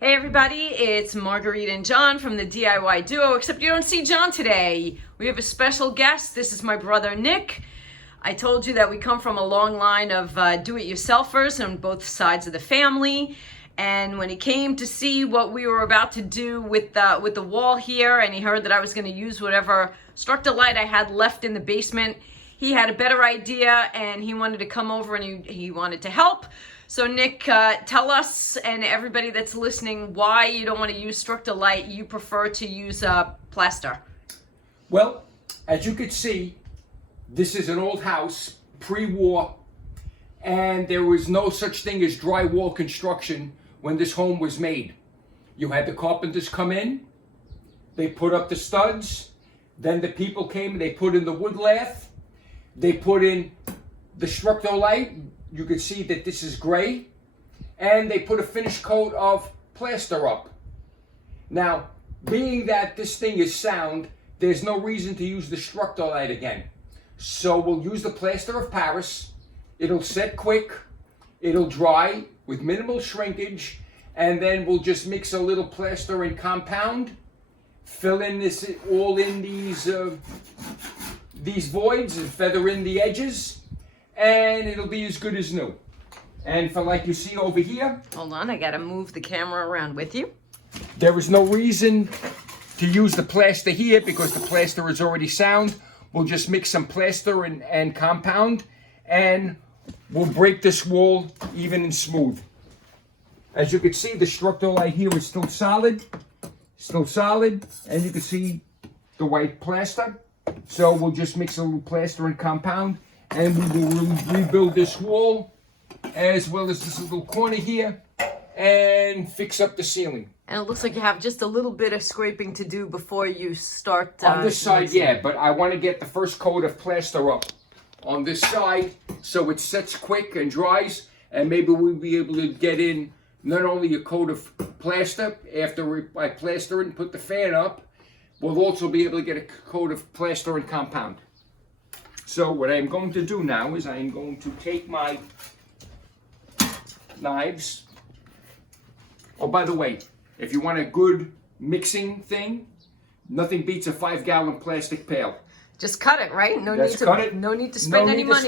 Hey everybody, it's Marguerite and John from the DIY Duo, except you don't see John today. We have a special guest. This is my brother Nick. I told you that we come from a long line of do-it-yourselfers on both sides of the family. And when he came to see what we were about to do with the wall here, and he heard that I was going to use whatever structure light I had left in the basement, he had a better idea and he wanted to come over and he wanted to help. So Nick, tell us and everybody that's listening why you don't want to use structure light. You prefer to use plaster. Well, as you can see, this is an old house, pre-war, and there was no such thing as drywall construction when this home was made. You had the carpenters come in, they put up the studs, then the people came, they put in the wood lath, they put in the structural light. You can see that this is gray, and they put a finish coat of plaster up. Now, being that this thing is sound, there's no reason to use the structural light again. So we'll use the plaster of Paris. It'll set quick, it'll dry with minimal shrinkage, and then we'll just mix a little plaster and compound, fill in this all in these voids and feather in the edges, and it'll be as good as new. And for like you see over here, Hold on, I gotta move the camera around with you. there is no reason to use the plaster here because the plaster is already sound. We'll just mix some plaster and compound, and we'll break this wall even and smooth. As you can see, the structural light here is still solid, and you can see the white plaster. So we'll just mix a little plaster and compound, and we will rebuild this wall as well as this little corner here and fix up the ceiling. And it looks like you have just a little bit of scraping to do before you start. On this side, yeah, but I want to get the first coat of plaster up on this side so it sets quick and dries, and maybe we'll be able to get in not only a coat of plaster after I plaster it and put the fan up, we'll also be able to get a coat of plaster and compound. So what I'm going to do now is I'm going to take my knives. Oh, by the way, if you want a good mixing thing, nothing beats a 5-gallon plastic pail. Just cut it, right? No need to spend any money. No need to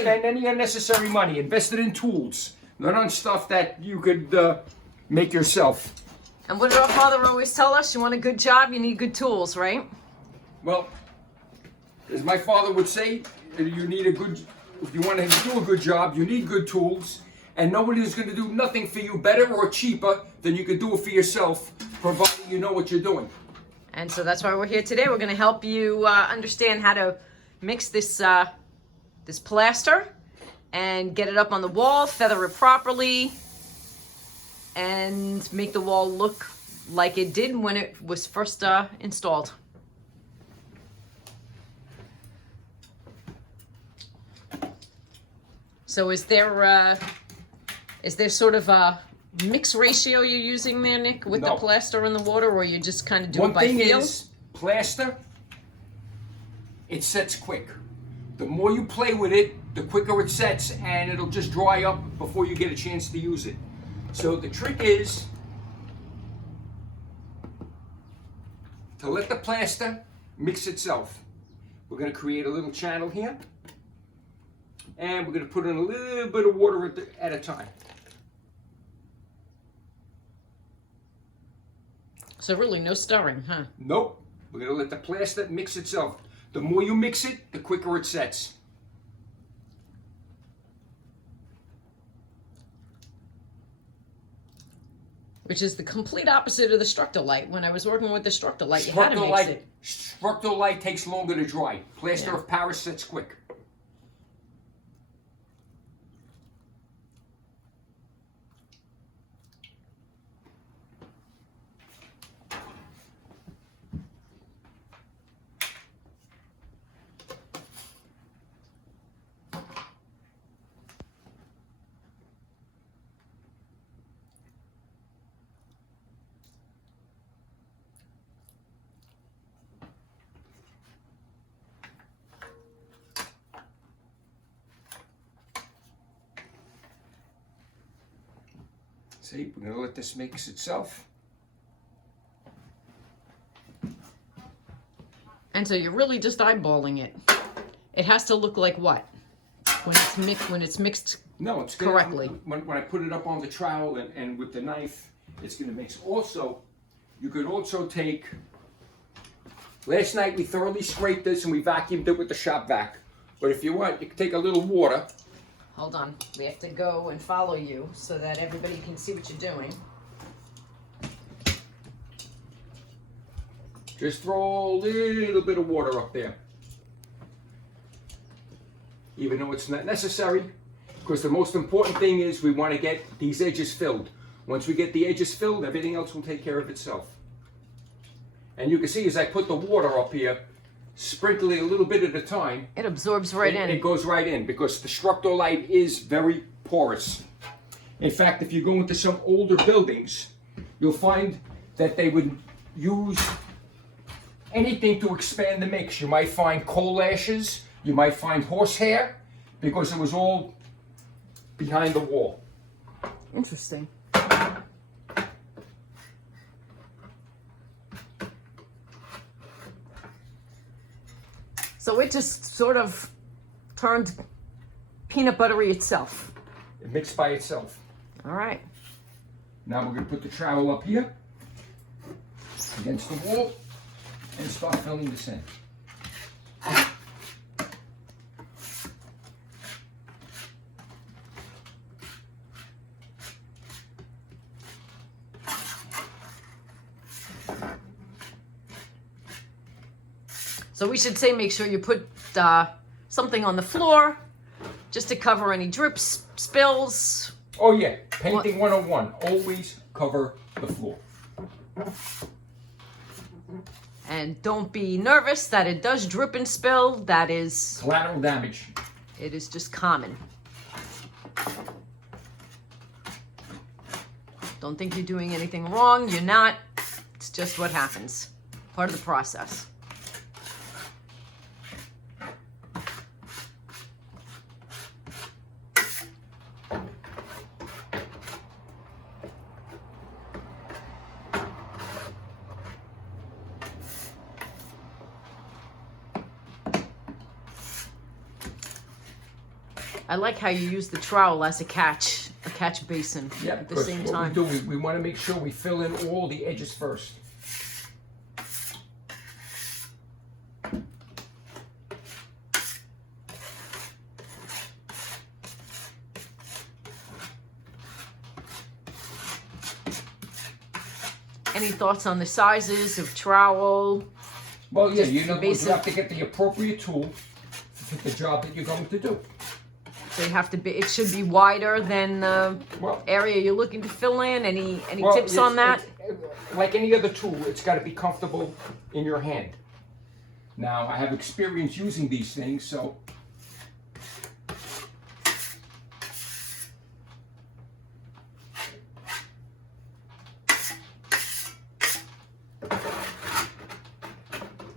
spend any unnecessary money. Invest it in tools, not on stuff that you could make yourself. And what did our father always tell us? You want a good job, you need good tools, right? Well, as my father would say, you need if you want to do a good job, you need good tools, and nobody is going to do nothing for you better or cheaper than you can do it for yourself, provided you know what you're doing. And so that's why we're here today. We're going to help you understand how to mix this this plaster and get it up on the wall, feather it properly, and make the wall look like it did when it was first installed. So is there sort of a mix ratio you're using there, Nick, with the plaster and the water, or you just kind of do it by feel? One thing is, plaster, it sets quick. The more you play with it, the quicker it sets, and it'll just dry up before you get a chance to use it. So the trick is to let the plaster mix itself. We're going to create a little channel here, and we're going to put in a little bit of water at a time. So really no stirring, huh? Nope. We're going to let the plaster mix itself. The more you mix it, the quicker it sets. Which is the complete opposite of the structure light. When I was working with the structure light, you had to mix it. Structural light takes longer to dry. Plaster of Paris sets quick. See, we're going to let this mix itself. And so you're really just eyeballing it. It has to look like what? When it's mixed No, it's correctly. When I put it up on the trowel and with the knife, it's going to mix. Also, you could also take. Last night we thoroughly scraped this and we vacuumed it with the shop vac. But if you want, you can take a little water. Hold on. We have to go and follow you so that everybody can see what you're doing. Just throw a little bit of water up there. Even though it's not necessary, because the most important thing is we want to get these edges filled. Once we get the edges filled, everything else will take care of itself. And you can see as I put the water up here, sprinkling a little bit at a time, It absorbs right in. It goes right in because the structolite is very porous. In fact, if you go into some older buildings, you'll find that they would use anything to expand the mix. You might find coal ashes, you might find horsehair, because it was all behind the wall. Interesting. So it just sort of turned peanut buttery itself. It mixed by itself. All right. Now we're going to put the trowel up here against the wall and start filling this in. So we should say make sure you put something on the floor just to cover any drips, spills. Oh yeah, painting 101, always cover the floor. And don't be nervous that it does drip and spill. That is... Collateral damage. It is just common. Don't think you're doing anything wrong. You're not. It's just what happens. Part of the process. I like how you use the trowel as a catch basin at the same time. What we want to make sure we fill in all the edges first. Any thoughts on the sizes of trowel? Well, yeah, you have to get the appropriate tool to fit the job that you're going to do. They have to be. It should be wider than the area you're looking to fill in. Any tips on that? Like any other tool, it's got to be comfortable in your hand. Now, I have experience using these things, so.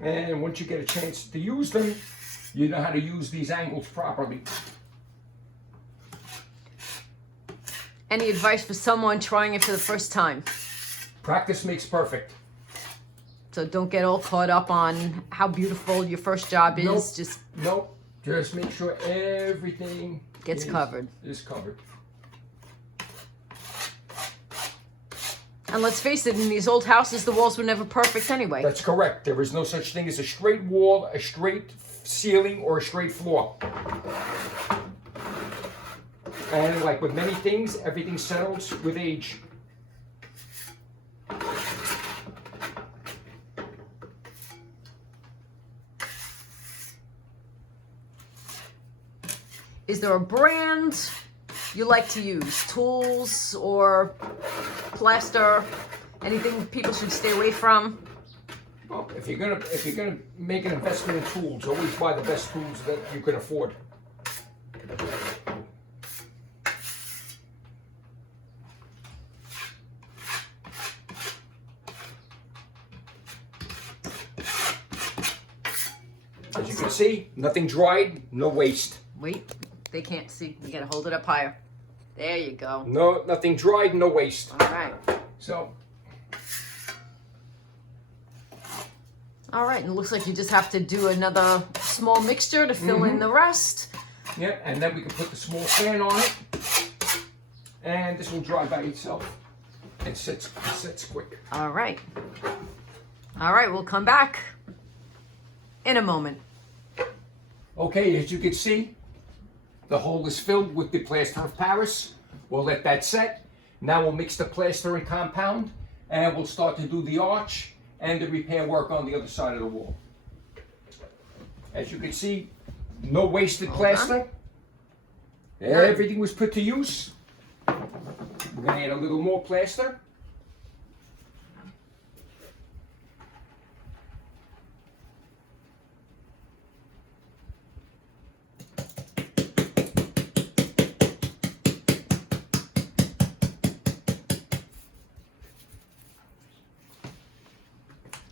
And once you get a chance to use them, you know how to use these angles properly. Any advice for someone trying it for the first time? Practice makes perfect. So don't get all caught up on how beautiful your first job is. Just make sure everything gets covered. Is covered. And let's face it, in these old houses, the walls were never perfect anyway. That's correct. There is no such thing as a straight wall, a straight ceiling, or a straight floor. And like with many things, everything settles with age. Is there a brand you like to use? Tools or plaster? Anything people should stay away from? Well, if you're gonna make an investment in tools, always buy the best tools that you can afford. As you can see, nothing dried, no waste. Wait, they can't see. You gotta hold it up higher. There you go. No, nothing dried, no waste. All right. So. All right, and it looks like you just have to do another small mixture to fill in the rest. Yeah, and then we can put the small fan on it, and this will dry by itself. It sets quick. All right. All right, we'll come back in a moment. Okay, as you can see, the hole is filled with the plaster of Paris. We'll let that set. Now we'll mix the plaster and compound, and we'll start to do the arch and the repair work on the other side of the wall. As you can see, no wasted plaster. Everything was put to use. We're going to add a little more plaster.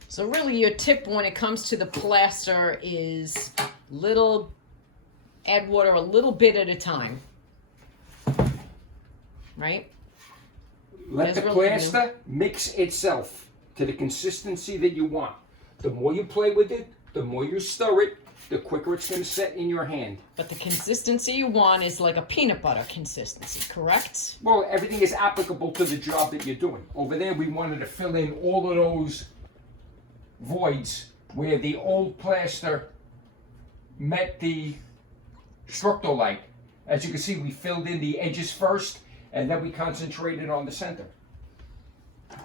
So really your tip when it comes to the plaster is add water a little bit at a time. Right? Let the plaster mix itself to the consistency that you want. The more you play with it, the more you stir it, the quicker it's going to set in your hand. But the consistency you want is like a peanut butter consistency, correct? Well, everything is applicable to the job that you're doing. Over there, we wanted to fill in all of those voids where the old plaster met the structolite. As you can see, we filled in the edges first, and then we concentrated on the center.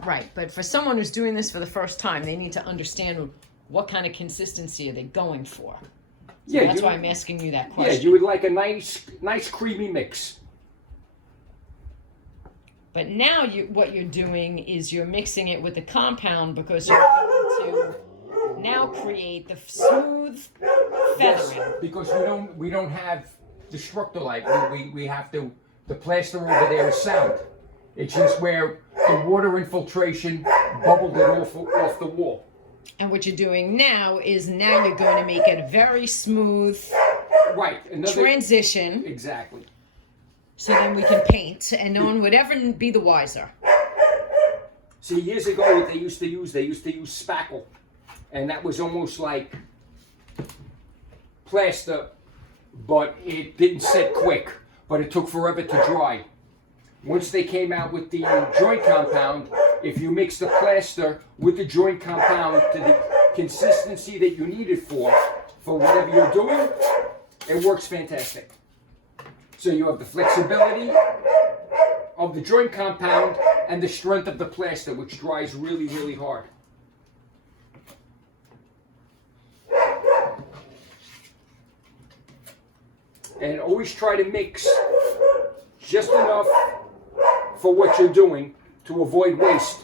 Right, but for someone who's doing this for the first time, they need to understand what kind of consistency are they going for. So Yeah, that's why I'm asking you that question. Yeah, you would like a nice creamy mix. But now what you're doing is you're mixing it with the compound because you're able to now create the smooth feathering. Yes, because we don't have the structolite. We have to, the plaster over there is sound. It's just where the water infiltration bubbled it off the wall. And what you're doing now is you're going to make it a very smooth transition. Exactly. So then we can paint, and no one would ever be the wiser. See, years ago, what they used to use spackle, and that was almost like plaster, but it didn't set quick, but it took forever to dry. Once they came out with the joint compound, if you mix the plaster with the joint compound to the consistency that you need it for whatever you're doing, it works fantastic. So you have the flexibility of the joint compound and the strength of the plaster, which dries really, really hard. And always try to mix just enough for what you're doing to avoid waste.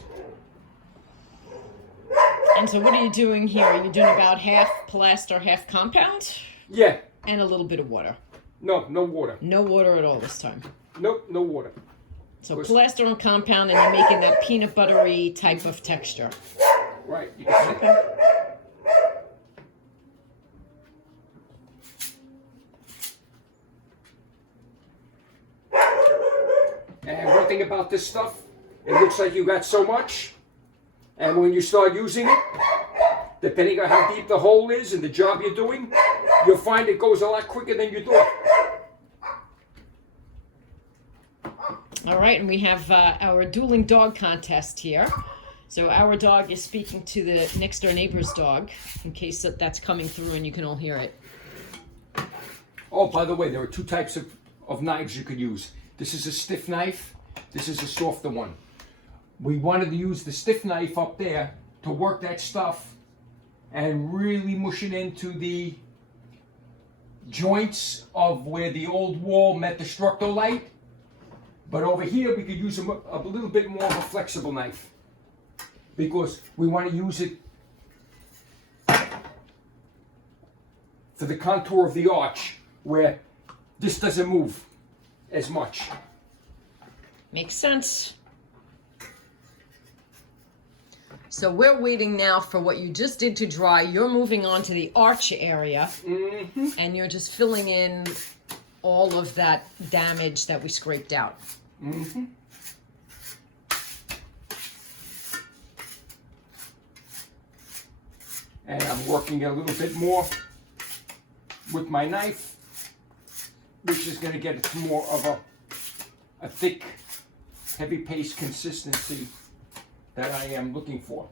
And so what are you doing here? Are you doing about half plaster, half compound? Yeah. And a little bit of water. No water. No water at all this time. Nope, no water. So plaster and compound, and you're making that peanut buttery type of texture. Right. You can see. Okay. And one thing about this stuff, it looks like you got so much, and when you start using it, depending on how deep the hole is and the job you're doing, you'll find it goes a lot quicker than you thought. All right, and we have our dueling dog contest here. So our dog is speaking to the next door neighbor's dog, in case that's coming through and you can all hear it. Oh, by the way, there are two types of knives you could use. This is a stiff knife. This is a softer one. We wanted to use the stiff knife up there to work that stuff and really mush it into the joints of where the old wall met the structolite. But over here, we could use a little bit more of a flexible knife because we want to use it for the contour of the arch where this doesn't move as much. Makes sense. So we're waiting now for what you just did to dry. You're moving on to the arch area, and you're just filling in all of that damage that we scraped out. And I'm working it a little bit more with my knife, which is going to get it to more of a thick, heavy paste consistency that I am looking for.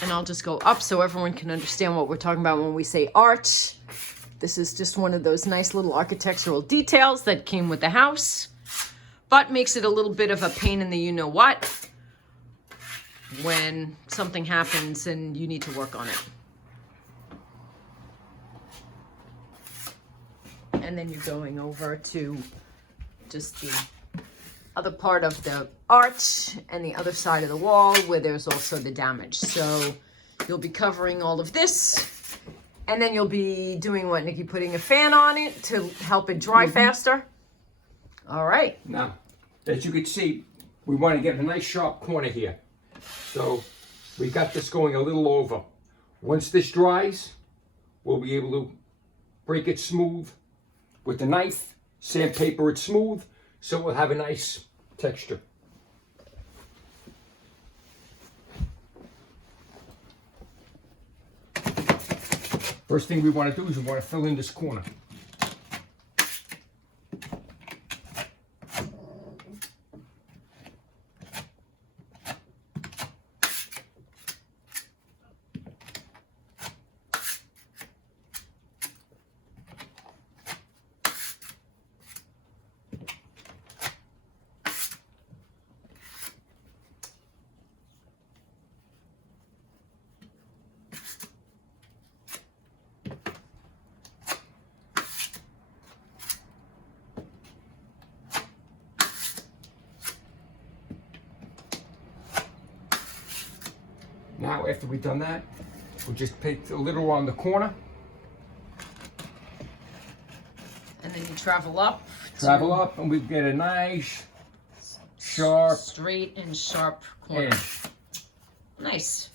And I'll just go up so everyone can understand what we're talking about when we say arch. This is just one of those nice little architectural details that came with the house, but makes it a little bit of a pain in the you-know-what when something happens and you need to work on it. And then you're going over to just the other part of the arch and the other side of the wall where there's also the damage. So you'll be covering all of this, and then you'll be doing what, Nikki? Putting a fan on it to help it dry faster? All right. Now, as you can see, we want to get a nice sharp corner here. So we got this going a little over. Once this dries, we'll be able to break it smooth with the knife, sandpaper it smooth, so we'll have a nice texture. First thing we want to do is we want to fill in this corner. Now, after we've done that, we'll just take a little on the corner. And then you travel up. Travel up, and we get a nice, sharp, straight and sharp corner. edge. Nice.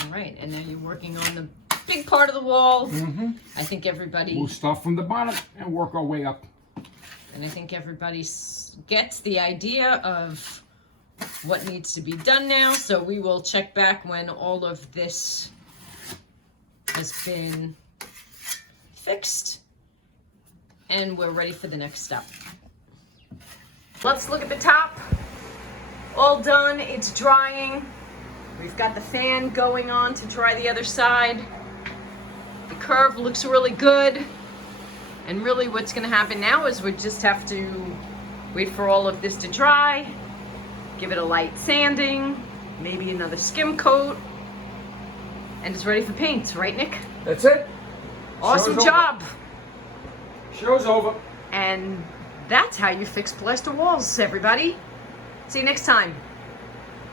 All right, and now you're working on the big part of the wall. Mm-hmm. I think everybody... We'll start from the bottom and work our way up. And I think everybody gets the idea of what needs to be done now. So we will check back when all of this has been fixed and we're ready for the next step. Let's look at the top. All done, it's drying. We've got the fan going on to dry the other side. The curve looks really good. And really what's gonna happen now is we just have to wait for all of this to dry, give it a light sanding, maybe another skim coat, and it's ready for paint, right, Nick? That's it. Awesome job. Show's over. And that's how you fix plaster walls, everybody. See you next time.